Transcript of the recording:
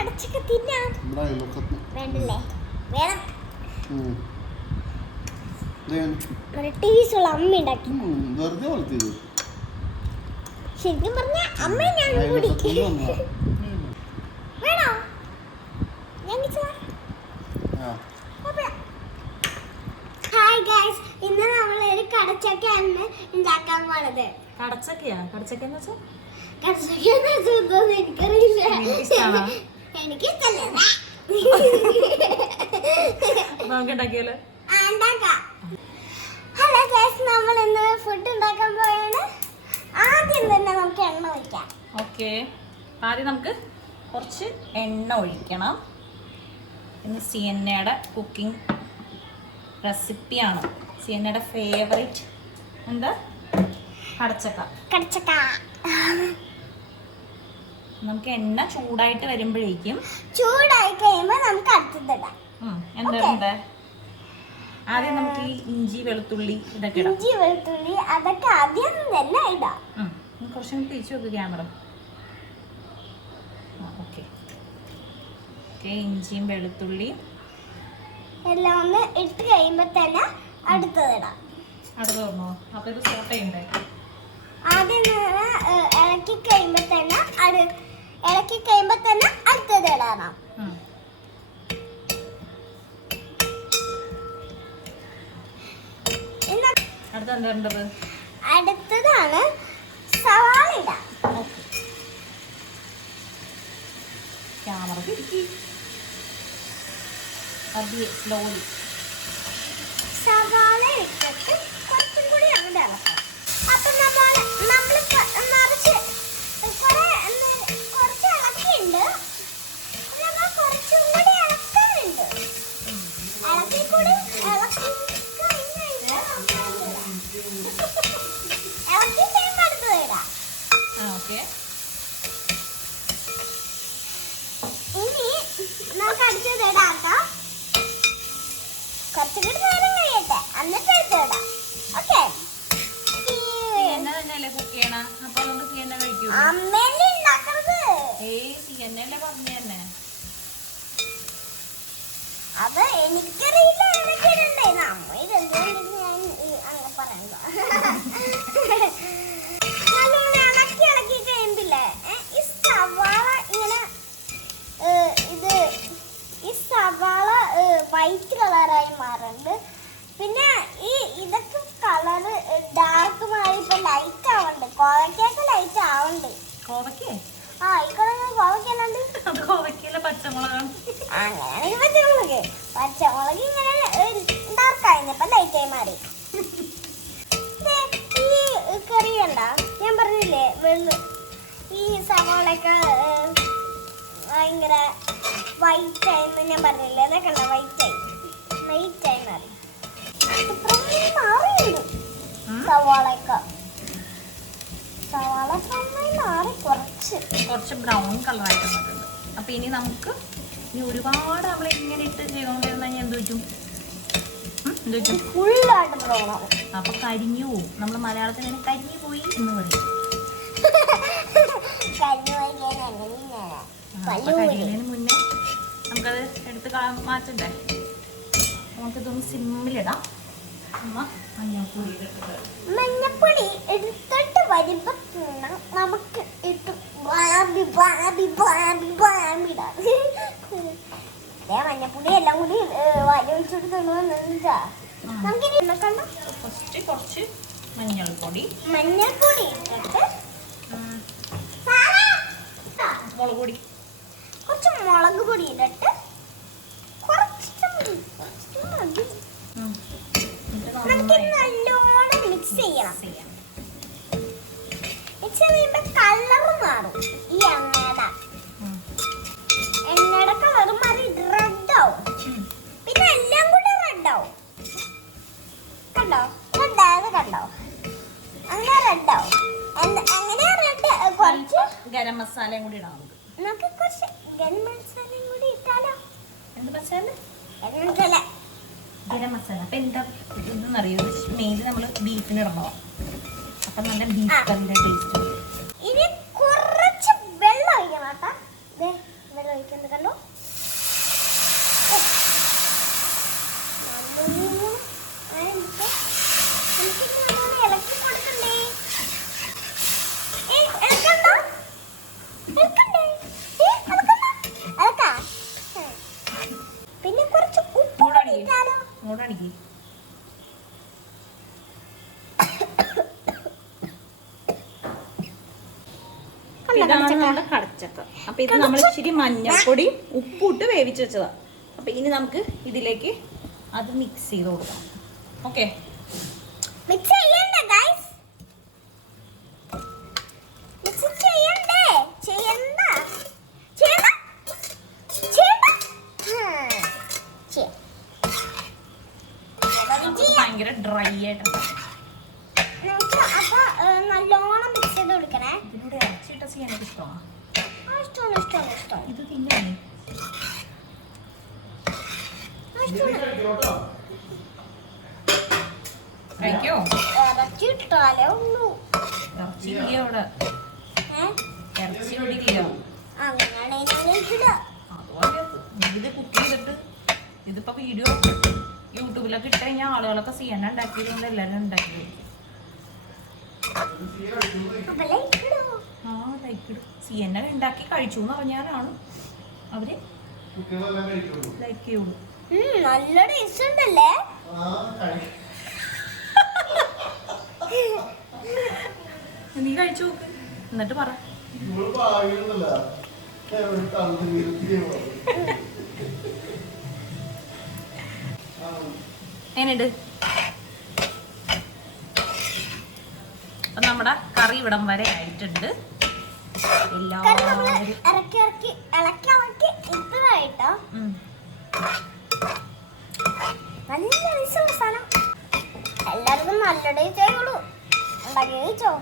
കടച്ചക്ക തിന്നാം. വേണ്ടല്ലേ? വേണം. ടേസ്റ്റുള്ള അമ്മ ഉണ്ടാക്കി. ശരിക്കും പറഞ്ഞ അമ്മ കൂടി വേണോ? ഹായ് ഗൈസ്, ഇന്ന് നമ്മൾ ഒരു കടച്ചക്കയാണ് ഉണ്ടാക്കാൻ പോണത്. കടച്ചക്കയാ? കടച്ചക്കെന്ന് വെച്ചാൽ എനിക്കറിയില്ല. എനിക്കിഷ്ടല്ലേ? നമുക്കുണ്ടാക്കിയാലോ? ഹലോ ഗൈസ്, നമ്മൾ ഇന്ന് ഫുഡ് ഉണ്ടാക്കാൻ പോയാണ്. ആദ്യം തന്നെ നമുക്ക് എണ്ണ ഒഴിക്കാം. ഓക്കെ, ആദ്യം നമുക്ക് കുറച്ച് എണ്ണ ഒഴിക്കണം. ഇന്ന് സിയന്നയുടെ കുക്കിംഗ് റെസിപ്പിയാണ്. സിയന്നയുടെ ഫേവറേറ്റ് എന്താ? കടച്ചക്ക. നമുക്ക് എണ്ണ ചൂടായിട്ട് വരുമ്പോഴേക്കും ചൂടായി കഴിയുമ്പോൾ നമുക്ക് അടുത്തതിടാം. എന്താ ആദ്യം നമുക്ക് ഈ ഇഞ്ചി വെളുത്തുള്ളി ഇതൊക്കെ ഇടാം. ഇഞ്ചി വെളുത്തുള്ളി അതൊക്കെ ആദ്യം തന്നെ ഇടാം. കുറച്ചും തിരിച്ചു വെക്ക് ക്യാമറ. ഓക്കെ, ഇഞ്ചിയും വെളുത്തുള്ളിയും എല്ലാം ഒന്ന് ഇട്ട് കഴിയുമ്പോൾ തന്നെ അടുത്തതിടാം. അടുത്ത് വന്നോ? അപ്പൊ ഇത് സോട്ട് ചെയ്യണ്ടേ? ആദ്യം ഇളക്കി കഴിയുമ്പോൾ തന്നെ അടുത്തത് ഇടണം. അടുത്തതാണ് സവാള ഇടാം. ക്യാമറ തിരിക്കി സ്ലോലി. സവാള ഇട്ടിട്ട് കുറച്ചും കൂടി അങ്ങോട്ട് ഇളക്കാം. അപ്പൊ നമ്മൾ നിറച്ച് കുറച്ച് ഇളക്കിയുണ്ട്. നമ്മൾ കുറച്ചും കൂടി ഇളക്കാനുണ്ട്. ഇളക്കി കഴിയുമ്പോൾ അടുത്തത് ഇടാം. ഇനി നമുക്ക് അടുത്തത് ഇടാം. കുറച്ചും കൂടി നേരം കഴിയട്ടെ, എന്നിട്ട് അടുത്തിടാം. ഓക്കെ, അമ്മേനെ ഉണ്ടാക്കരുത്. അത് എനിക്കറിയില്ല. ഇടണ്ടേ അമ്മ ഇതെന്തുകൊണ്ട് ഞാൻ അങ്ങനെ പറയണ്ട. ഇളക്കി കഴിയുമ്പില്ലേ ഈ സവാള ഇങ്ങനെ ഈ സവാള വൈറ്റ് കളറായി മാറുന്നുണ്ട്. പിന്നെ ഇതൊക്കെ കളറ് ഡാർക്ക് മാറി ഇപ്പൊ ലൈറ്റ് ആവണ്ട്. കോവയ്ക്കൊക്കെ ലൈറ്റ് ആവണ്ട്. ഈ കോവയ്ക്കല്ല, പച്ചമുളകാണ്. അങ്ങനെയാണെങ്കിൽ പച്ചമുളക് ഇങ്ങനെ ഡാർക്ക് ആയിരുന്നു, ഇപ്പൊ ലൈറ്റ് ആയി മാറി. ഈ കറി കണ്ട, ഞാൻ പറഞ്ഞില്ലേ ഈ സവാളൊക്കെ ഭയങ്കര വൈറ്റ് ആയെന്ന് ഞാൻ പറഞ്ഞില്ലേ? അതൊക്കെ ഉണ്ടോ? വൈറ്റ് ആയി മാറി. മാറിയുണ്ട് സവാള മാറി കുറച്ച് ബ്രൗൺ കളറായിട്ട് വന്നിട്ടുണ്ട്. അപ്പൊ ഇനി നമുക്ക് ഒരുപാട് നമ്മൾ ഇങ്ങനെ ഇട്ട് ചെയ്തോണ്ടിരുന്ന എന്ത് പറ്റും? ഫുള്ളായിട്ട് ബ്രൗൺ ആവും. അപ്പൊ കരിഞ്ഞു പോവും. നമ്മൾ മലയാളത്തിൽ തന്നെ കരിഞ്ഞു പോയി എന്ന് പറയും. കരിയുന്നതിന് മുന്നേ നമുക്കത് എടുത്ത് മാറ്റണ്ടേ? നമുക്കിതൊന്ന് സിമ്മിലിടാം. മഞ്ഞപ്പൊടി എടുത്തിട്ട് വരുമ്പോ നമുക്ക് ഇട്ട് മഞ്ഞപ്പൊടി എല്ലാം കൂടി വാരി ഒഴിച്ചെടുത്ത് കുറച്ച് മഞ്ഞൾപ്പൊടി ഇട്ടിട്ട് മുളക് പൊടി, കുറച്ച് മുളക് പൊടി ഇട്ടിട്ട് നമുക്ക് നല്ലോണം മിക്സ് ചെയ്യണം. മിക്സ് ചെയ്യുമ്പോൾ കളറ് മാറും. ഈ എണ്ണയുടെ കളറ് മാറി റെഡ് ആവും. പിന്നെ എല്ലാം കൂടെ റെഡ് ആവും. കണ്ടോ? കണ്ടോ? അങ്ങനെ റെഡ് ആവും. എങ്ങനെയാ റെഡ്? കുറച്ച് ഗരം മസാലയും കൂടി ഇടാം. നമുക്ക് കുറച്ച് ഗരം മസാലയും കൂടി ഇട്ടാലോ? എന്ത് മസാല? ഗരം മസാല. അപ്പൊ എന്താ ഇതെന്നറിയോ? മെയിൻ നമ്മൾ ബീഫിന് ഇടണോ? അപ്പൊ നല്ല ബീഫ് കറിയുടെ ടേസ്റ്റ്. ഇനി കുറച്ച് വെള്ളം ഒഴിക്കണം. വെള്ളം ഒഴിക്കുന്നത് ഇതാണ് നമ്മുടെ കടച്ചക്ക. അപ്പൊ ഇത് നമ്മൾ ഇച്ചിരി മഞ്ഞൾപ്പൊടി ഉപ്പിട്ട് വേവിച്ച് വെച്ചതാ. അപ്പൊ ഇനി നമുക്ക് ഇതിലേക്ക് അത് മിക്സ് ചെയ്ത് കൊടുക്കണം. ഓക്കെ, മിക്സ് ചെയ്യണ്ടേ ഗൈസ്? മിക്സ് ചെയ്യണ്ടേ? ചെയ്യണ്ട ചെയ്യണ്ട ചെയ്യണ്ട. ഭയങ്കര ഡ്രൈ ആയിട്ട് അപ്പൊ നല്ലോണം മിക്സ് ചെയ്ത് കൊടുക്കണേ. ഇതിനോട് ഇറച്ചിട്ട ചെയ്യാൻ എനിക്ക് ഇഷ്ടമാണ്. ഇഷ്ടമാണ് ഇഷ്ടമാണ് ഇഷ്ടമാണ് ഇത് തിന്നേ കഴിക്കോ? ഇറച്ചി ഇട്ടാലേ ഉള്ളൂ. ഇറച്ചി ഇല്ല അവിടെ, ഇറച്ചി ഇവിടെ ഇല്ല. അങ്ങനെയാണെങ്കിൽ അതുപോലെ ഇത് കുക്ക് ചെയ്തിട്ട് ഇതിപ്പോ വീഡിയോ യൂട്യൂബിലൊക്കെ ഇട്ട് കഴിഞ്ഞാൽ ആളുകളൊക്കെ സിയന ഉണ്ടാക്കിയതുകൊണ്ട് എല്ലാവരും ഉണ്ടാക്കി ആ ലൈക്ക് ഇടും. സിയന ഉണ്ടാക്കി കഴിച്ചു എന്ന് പറഞ്ഞാലാണ് അവര് ലൈക്ക് ചെയ്യുള്ളൂ. നല്ല ടേസ്റ്റ് ഉണ്ടല്ലേ? നീ കഴിച്ചു നോക്ക് എന്നിട്ട് പറ. എങ്ങനെയുണ്ട്? അപ്പൊ നമ്മുടെ കറി ഇവിടം വരെ ആയിട്ടുണ്ട്. എല്ലാവരും ഇറക്കി ഇപ്പഴായിട്ടോ നല്ല ടേസ്റ്റ് സാധനം. എല്ലാവർക്കും നല്ല ടേസ്റ്റ് ആയിക്കോളൂ. ഉണ്ടാക്കി കഴിച്ചോ?